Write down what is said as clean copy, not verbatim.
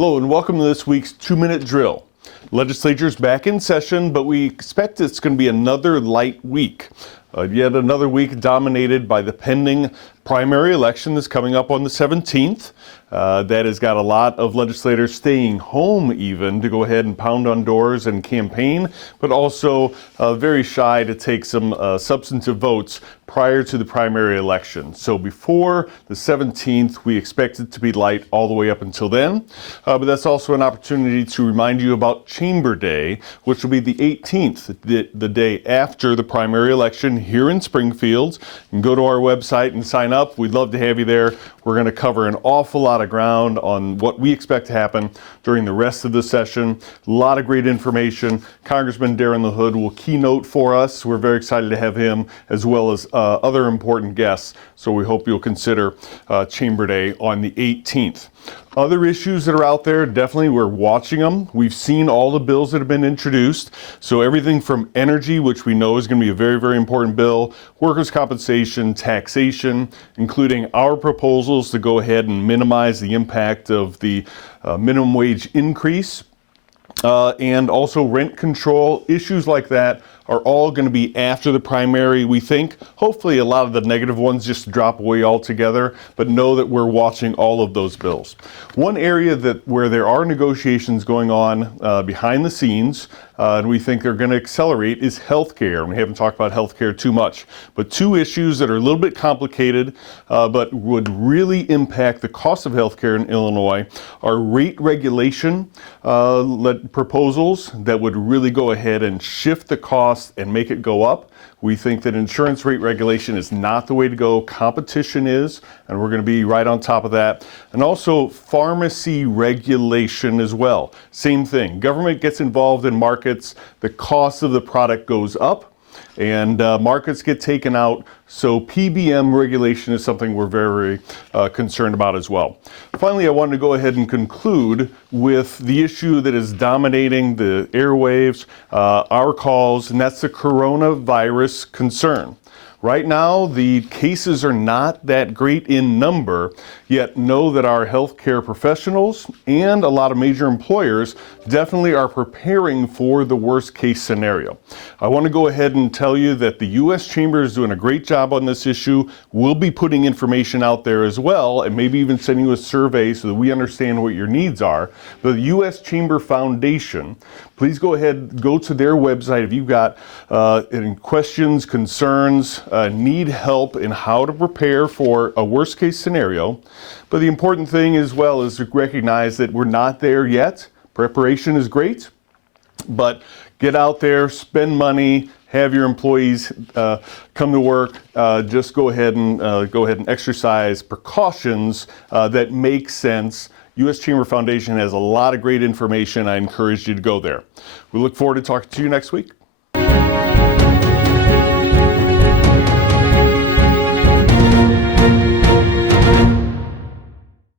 Hello and welcome to this week's 2-minute drill. Legislature's back in session, but we expect it's going to be another light week. Yet another week dominated by the pending primary election that's coming up on the 17th. That has got a lot of legislators staying home even to go ahead and pound on doors and campaign, but also very shy to take some substantive votes prior to the primary election. So before the 17th, we expect it to be light all the way up until then. But that's also an opportunity to remind you about Chamber Day, which will be the 18th, the day after the primary election here in Springfield. You can go to our website and sign up. We'd love to have you there. We're going to cover an awful lot of ground on what we expect to happen during the rest of the session. A lot of great information. Congressman Darren LaHood will keynote for us. We're very excited to have him, as well as other important guests. So we hope you'll consider Chamber Day on the 18th. Other issues that are out there, definitely we're watching them. We've seen all the bills that have been introduced. So everything from energy, which we know is going to be a very, very important bill, workers' compensation, taxation, including our proposals to go ahead and minimize the impact of the minimum wage increase, and also rent control. Issues like that are all going to be after the primary, we think. Hopefully a lot of the negative ones just drop away altogether, but know that we're watching all of those bills. One area where there are negotiations going on behind the scenes, and we think they're going to accelerate, is healthcare. We haven't talked about healthcare too much, but two issues that are a little bit complicated, but would really impact the cost of healthcare in Illinois are rate regulation proposals that would really go ahead and shift the cost and make it go up. We think that insurance rate regulation is not the way to go. Competition is, and we're going to be right on top of that. And also pharmacy regulation as well. Same thing. Government gets involved in markets, the cost of the product goes up, and markets get taken out. So PBM regulation is something we're very concerned about as well. Finally, I wanted to go ahead and conclude with the issue that is dominating the airwaves, our calls, and that's the coronavirus concern. Right now, the cases are not that great in number, yet know that our healthcare professionals and a lot of major employers definitely are preparing for the worst case scenario. I want to go ahead and tell you that the U.S. Chamber is doing a great job on this issue. We'll be putting information out there as well, and maybe even sending you a survey so that we understand what your needs are. The U.S. Chamber Foundation, please go ahead, go to their website if you've got any questions, concerns, need help in how to prepare for a worst case scenario. But the important thing as well is to recognize that we're not there yet. Preparation is great, but get out there, spend money, have your employees come to work. Just go ahead and exercise precautions that make sense. U.S. Chamber Foundation has a lot of great information. I encourage you to go there. We look forward to talking to you next week.